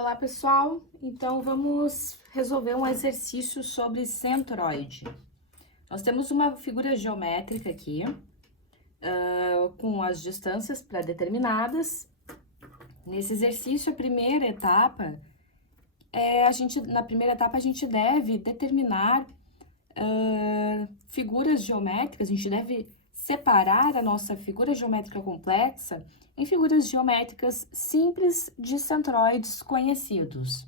Olá, pessoal! Então, vamos resolver um exercício sobre centroide. Nós temos uma figura geométrica aqui, com as distâncias pré-determinadas. Nesse exercício, a primeira etapa, na primeira etapa, a gente deve determinar figuras geométricas, a gente deve separar a nossa figura geométrica complexa em figuras geométricas simples de centroides conhecidos.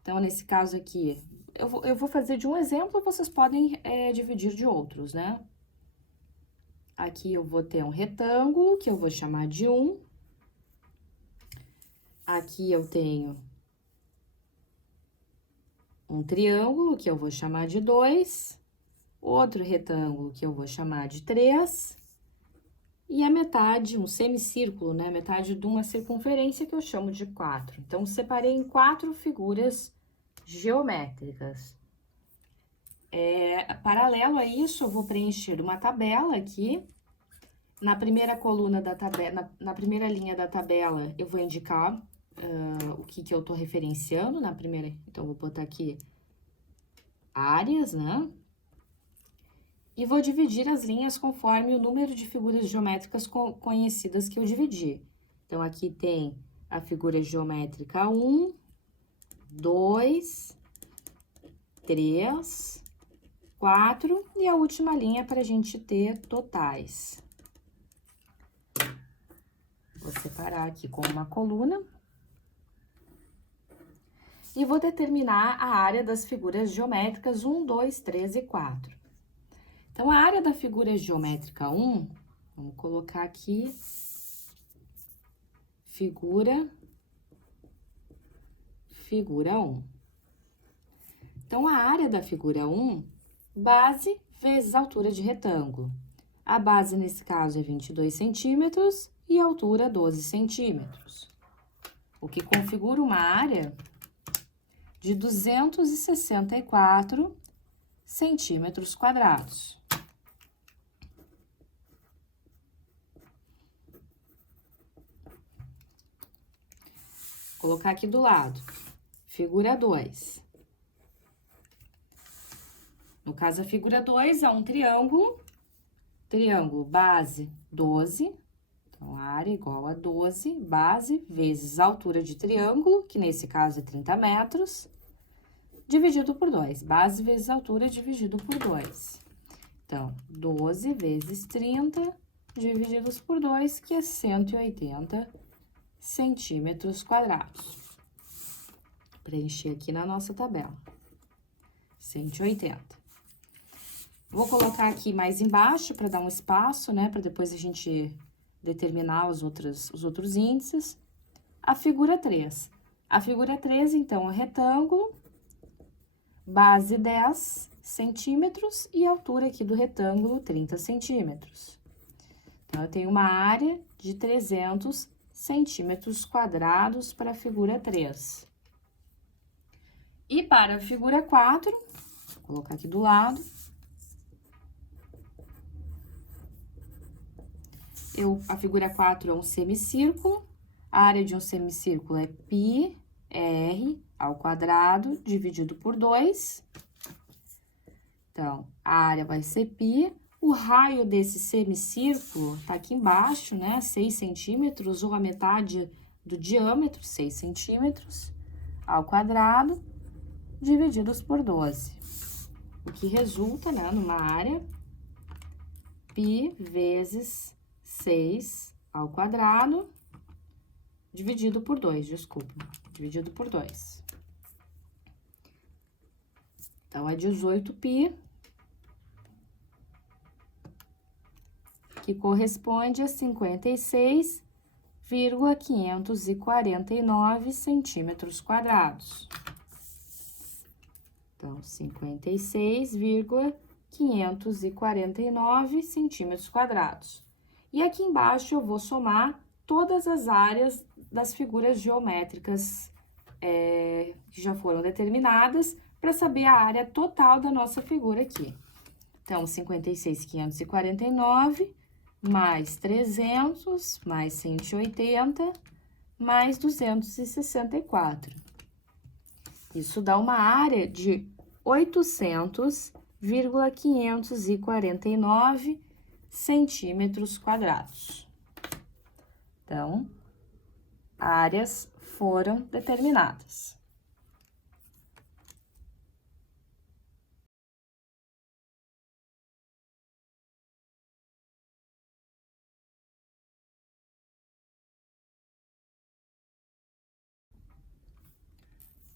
Então, nesse caso aqui, eu vou fazer de um exemplo, vocês podem dividir de outros, né? Aqui eu vou ter um retângulo, que eu vou chamar de 1. Aqui eu tenho um triângulo, que eu vou chamar de 2. Outro retângulo, que eu vou chamar de 3. E a metade, um semicírculo, né? Metade de uma circunferência, que eu chamo de 4. Então, separei em 4 figuras geométricas. Paralelo a isso, eu vou preencher uma tabela aqui. Na primeira coluna da tabela, na primeira linha da tabela, eu vou indicar o que eu tô referenciando na primeira. Então, eu vou botar aqui áreas, né? E vou dividir as linhas conforme o número de figuras geométricas conhecidas que eu dividi. Então, aqui tem a figura geométrica 1, 2, 3, 4 e a última linha para a gente ter totais. Vou separar aqui com uma coluna. E vou determinar a área das figuras geométricas 1, 2, 3 e 4. Então, a área da figura geométrica 1, vamos colocar aqui, figura 1. Então, a área da figura 1, base vezes altura de retângulo. A base, nesse caso, é 22 centímetros e a altura 12 centímetros. O que configura uma área de 264 centímetros quadrados. Vou colocar aqui do lado, figura 2. No caso, a figura 2 é um triângulo base 12, então, a área igual a 12, base vezes altura de triângulo, que nesse caso é 30 metros, dividido por 2, base vezes altura dividido por 2. Então, 12 vezes 30 divididos por 2, que é 180 centímetros quadrados. Preencher aqui na nossa tabela. 180. Vou colocar aqui mais embaixo para dar um espaço, né? Para depois a gente determinar os outros índices. A figura 3. A figura 3, então, é um retângulo, base 10 centímetros e altura aqui do retângulo 30 centímetros. Então, eu tenho uma área de 300 centímetros quadrados para a figura 3. E para a figura 4, vou colocar aqui do lado, a figura 4 é um semicírculo, a área de um semicírculo é πr ao quadrado dividido por 2. Então, a área vai ser π. O raio desse semicírculo tá aqui embaixo, né? 6 centímetros, ou a metade do diâmetro, 6 centímetros, ao quadrado, divididos por 12. O que resulta, né, numa área π vezes 6 ao quadrado, dividido por 2, dividido por 2. Então, é 18π, que corresponde a 56,549 centímetros quadrados. Então, 56,549 centímetros quadrados. E aqui embaixo eu vou somar todas as áreas das figuras geométricas que já foram determinadas para saber a área total da nossa figura aqui. Então, 56,549 mais 300, mais 180, mais 264. Isso dá uma área de 800,549 centímetros quadrados. Então, áreas foram determinadas.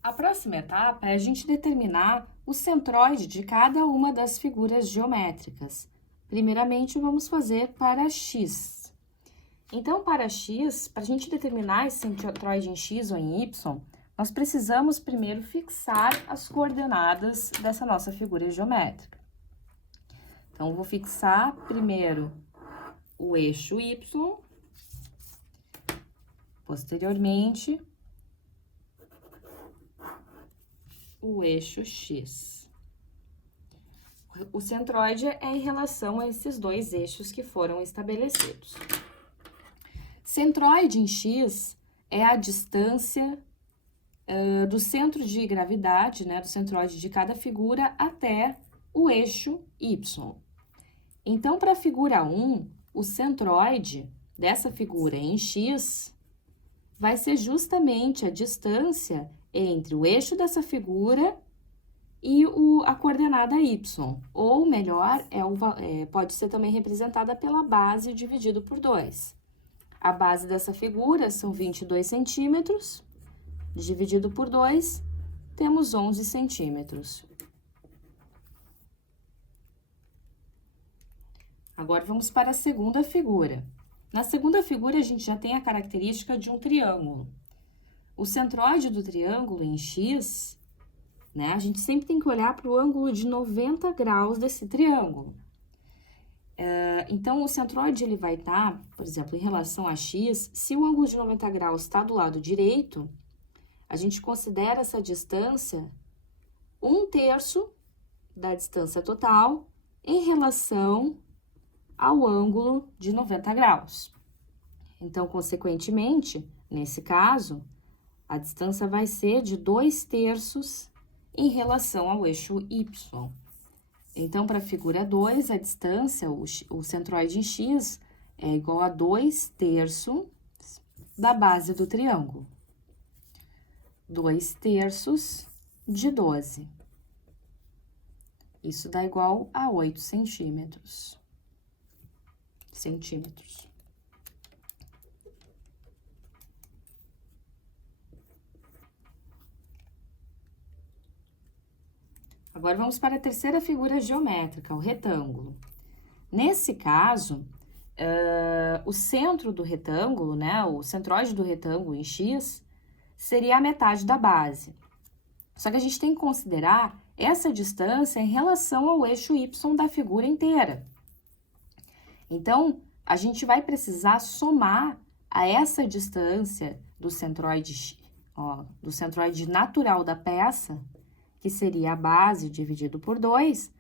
A próxima etapa é a gente determinar o centroide de cada uma das figuras geométricas. Primeiramente, vamos fazer para x. Então, para x, para a gente determinar esse centroide em x ou em y, nós precisamos primeiro fixar as coordenadas dessa nossa figura geométrica. Então, vou fixar primeiro o eixo y, posteriormente o eixo x. O centroide é em relação a esses dois eixos que foram estabelecidos. Centroide em x é a distância do centro de gravidade, né, do centroide de cada figura até o eixo y. Então, para a figura 1, o centroide dessa figura em x vai ser justamente a distância entre o eixo dessa figura e a coordenada y, ou melhor, pode ser também representada pela base dividido por 2. A base dessa figura são 22 centímetros, dividido por 2, temos 11 centímetros. Agora, vamos para a segunda figura. Na segunda figura, a gente já tem a característica de um triângulo. O centroide do triângulo em x, né, a gente sempre tem que olhar para o ângulo de 90 graus desse triângulo. Então, o centroide ele vai estar, por exemplo, em relação a x, se o ângulo de 90 graus está do lado direito, a gente considera essa distância 1/3 da distância total em relação ao ângulo de 90 graus. Então, consequentemente, nesse caso, a distância vai ser de 2/3 em relação ao eixo y. Então, para a figura 2, a distância, o centroide em x, é igual a 2/3 da base do triângulo. 2/3 de 12. Isso dá igual a 8 centímetros. Agora, vamos para a terceira figura geométrica, o retângulo. Nesse caso, o centro do retângulo, né, o centroide do retângulo em x, seria a metade da base. Só que a gente tem que considerar essa distância em relação ao eixo y da figura inteira. Então, a gente vai precisar somar a essa distância do centroide natural da peça, que seria a base dividido por 2,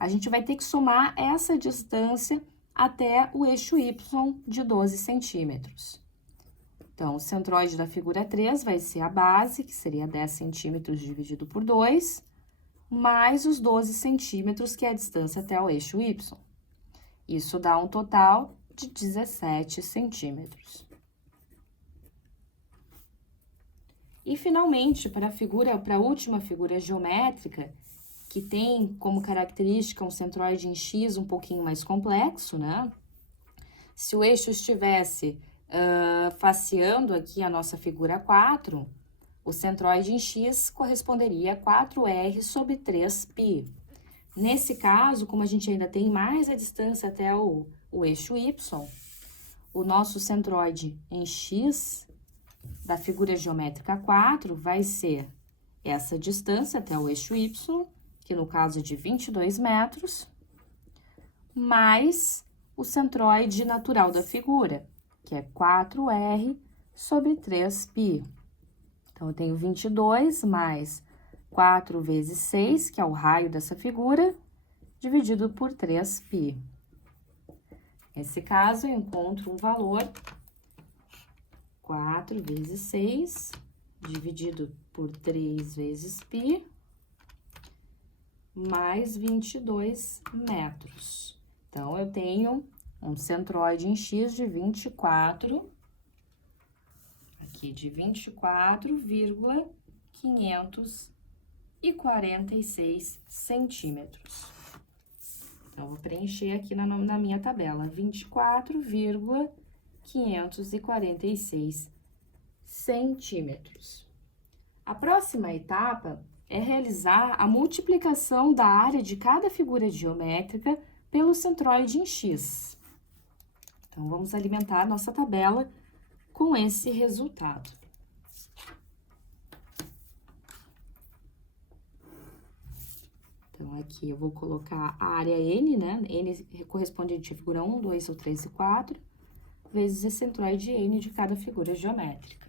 a gente vai ter que somar essa distância até o eixo y de 12 centímetros. Então, o centroide da figura 3 vai ser a base, que seria 10 centímetros dividido por 2, mais os 12 centímetros, que é a distância até o eixo y. Isso dá um total de 17 centímetros. E, finalmente, para a última figura geométrica, que tem como característica um centroide em x um pouquinho mais complexo, né? Se o eixo estivesse faceando aqui a nossa figura 4, o centroide em x corresponderia a 4r sobre 3π. Nesse caso, como a gente ainda tem mais a distância até o eixo y, o nosso centroide em x da figura geométrica 4 vai ser essa distância até o eixo y, que no caso é de 22 metros, mais o centroide natural da figura, que é 4r sobre 3π. Então, eu tenho 22 mais 4 vezes 6, que é o raio dessa figura, dividido por 3π. Nesse caso, eu encontro um valor 4 vezes 6, dividido por 3 vezes π, mais 22 metros. Então, eu tenho um centroide em X de 24, aqui de 24,546 centímetros. Então, vou preencher aqui na minha tabela, 24,546 centímetros. A próxima etapa é realizar a multiplicação da área de cada figura geométrica pelo centroide em X. Então, vamos alimentar a nossa tabela com esse resultado. Então, aqui eu vou colocar a área N, né? N correspondente à figura 1, 2 ou 3 e 4, vezes a centroide N de cada figura geométrica.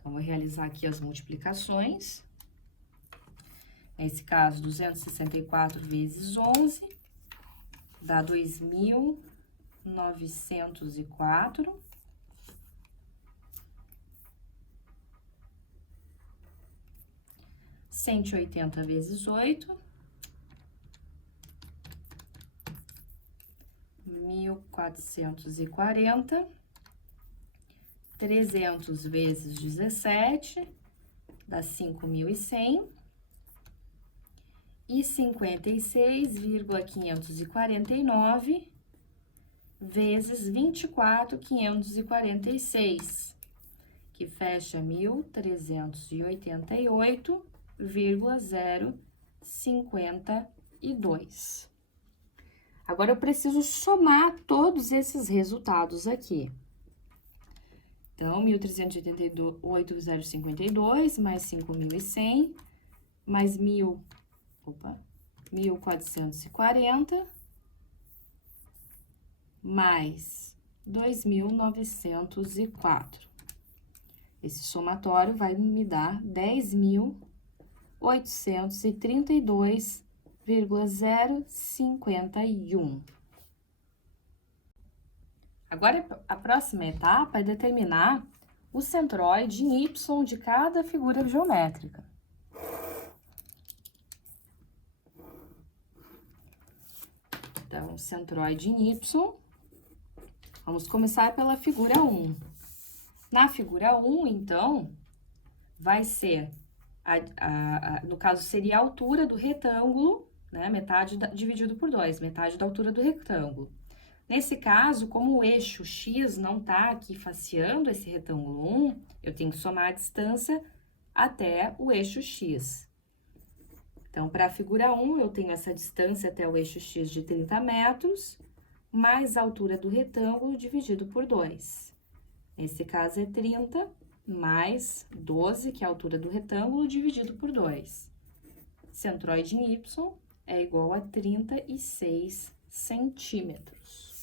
Então, vou realizar aqui as multiplicações. Nesse caso, 264 vezes 11 dá 2.904. Cento e 180 vezes 8, 1.440. 300 vezes 17, dá 5.100. E 56,549 vezes 24.546, que fecha 1.388,052. Agora, eu preciso somar todos esses resultados aqui. Então, 1.388,052 mais 5.100 mais 1.440 mais 2.904. Esse somatório vai me dar 10.832,051. Agora, a próxima etapa é determinar o centroide em Y de cada figura geométrica. Então, centroide em Y, vamos começar pela figura 1. Na figura 1, então, vai ser, no caso, seria a altura do retângulo, né? Metade dividido por 2, metade da altura do retângulo. Nesse caso, como o eixo X não está aqui faceando esse retângulo 1, eu tenho que somar a distância até o eixo X. Então, para a figura 1, eu tenho essa distância até o eixo X de 30 metros, mais a altura do retângulo dividido por 2. Nesse caso, é 30 mais 12, que é a altura do retângulo, dividido por 2. Centroide em Y é igual a 36 centímetros.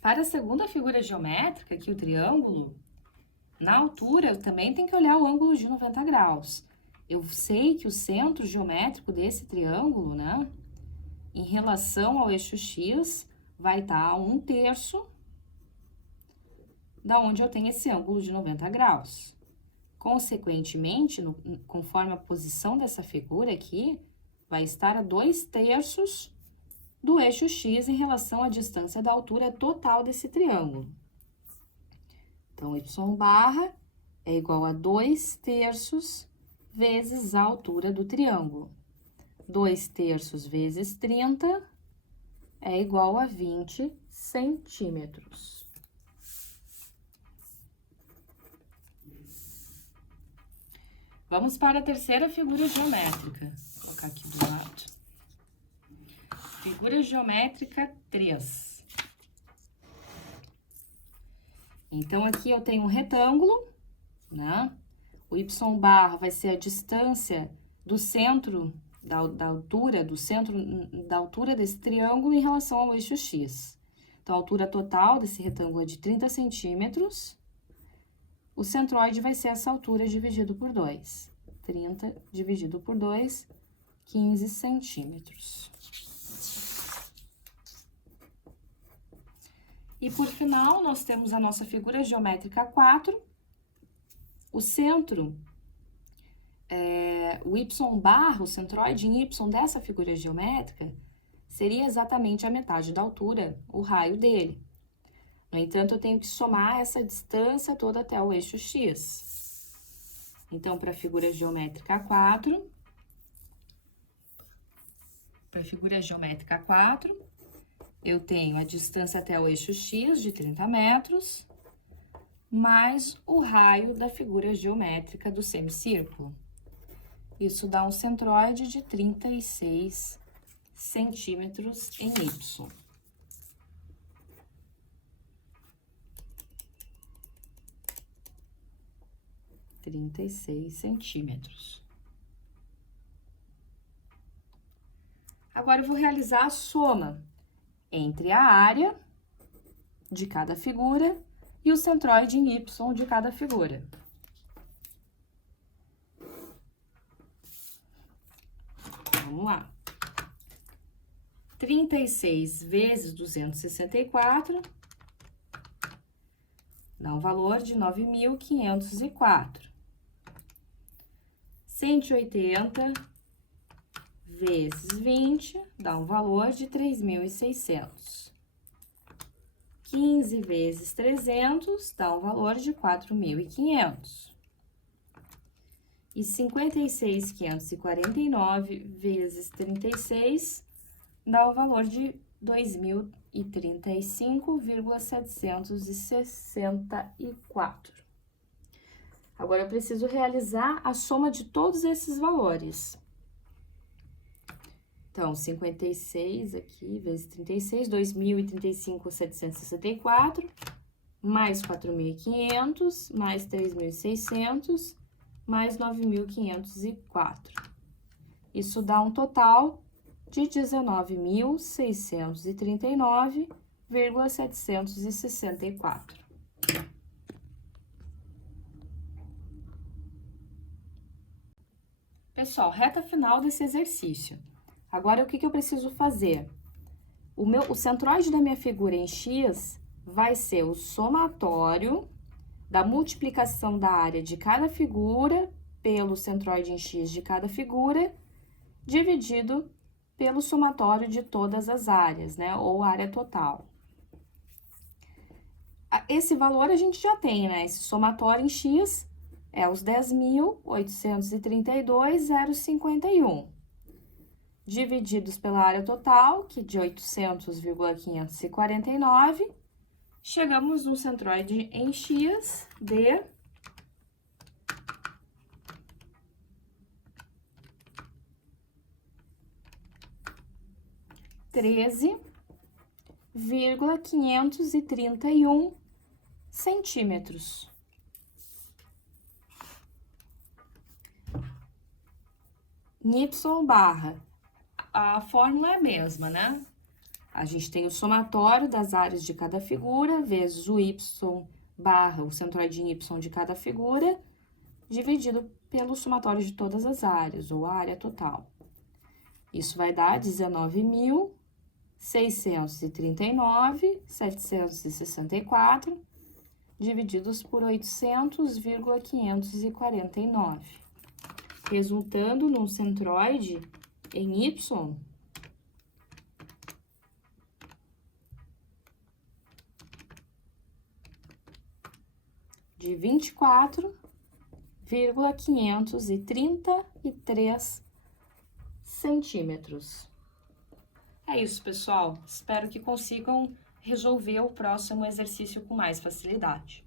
Para a segunda figura geométrica, aqui o triângulo, na altura eu também tenho que olhar o ângulo de 90 graus. Eu sei que o centro geométrico desse triângulo, né, em relação ao eixo X, vai estar a 1/3 da onde eu tenho esse ângulo de 90 graus. Consequentemente, conforme a posição dessa figura aqui, vai estar a 2/3 do eixo X em relação à distância da altura total desse triângulo. Então, Y barra é igual a 2/3 vezes a altura do triângulo. 2/3 vezes 30 é igual a 20 centímetros. Vamos para a terceira figura geométrica. Vou colocar aqui do lado. Figura geométrica 3. Então, aqui eu tenho um retângulo, né? O Y barra vai ser a distância do centro, da altura, do centro da altura desse triângulo em relação ao eixo X. Então, a altura total desse retângulo é de 30 centímetros. O centroide vai ser essa altura dividido por 2. 30 dividido por 2, 15 centímetros. E por final, nós temos a nossa figura geométrica 4. O centro, o y barra, o centroide em y dessa figura geométrica, seria exatamente a metade da altura, o raio dele. No entanto, eu tenho que somar essa distância toda até o eixo x. Então, para a figura geométrica 4, eu tenho a distância até o eixo x de 30 metros, mais o raio da figura geométrica do semicírculo. Isso dá um centroide de 36 centímetros em y. centímetros. Agora, eu vou realizar a soma entre a área de cada figura e o centroide em y de cada figura. Vamos lá. 36 vezes 264 dá um valor de 9.504. 180 vezes 20 dá um valor de 3.600. 15 vezes 300 dá um valor de 4.500. E 56.549 vezes 36 dá o valor de 2.035,764. Agora, eu preciso realizar a soma de todos esses valores. Então, 56 aqui, vezes 36, 2.035,764, mais 4.500, mais 3.600, mais 9.504. Isso dá um total de 19.639,764. Pessoal, reta final desse exercício. Agora, o que eu preciso fazer? O centroide da minha figura em x vai ser o somatório da multiplicação da área de cada figura pelo centroide em x de cada figura, dividido pelo somatório de todas as áreas, né? Ou área total. Esse valor a gente já tem, né? Esse somatório em x é os 10.832,051. Divididos pela área total, que de 800,549, chegamos no centroide em x de 13,531 centímetros. Y barra, a fórmula é a mesma, né? A gente tem o somatório das áreas de cada figura, vezes o y barra, o centroide em y de cada figura, dividido pelo somatório de todas as áreas, ou a área total. Isso vai dar 19.639,764, divididos por 800,549, resultando num centroide em y de 24,533 centímetros. É isso, pessoal. Espero que consigam resolver o próximo exercício com mais facilidade.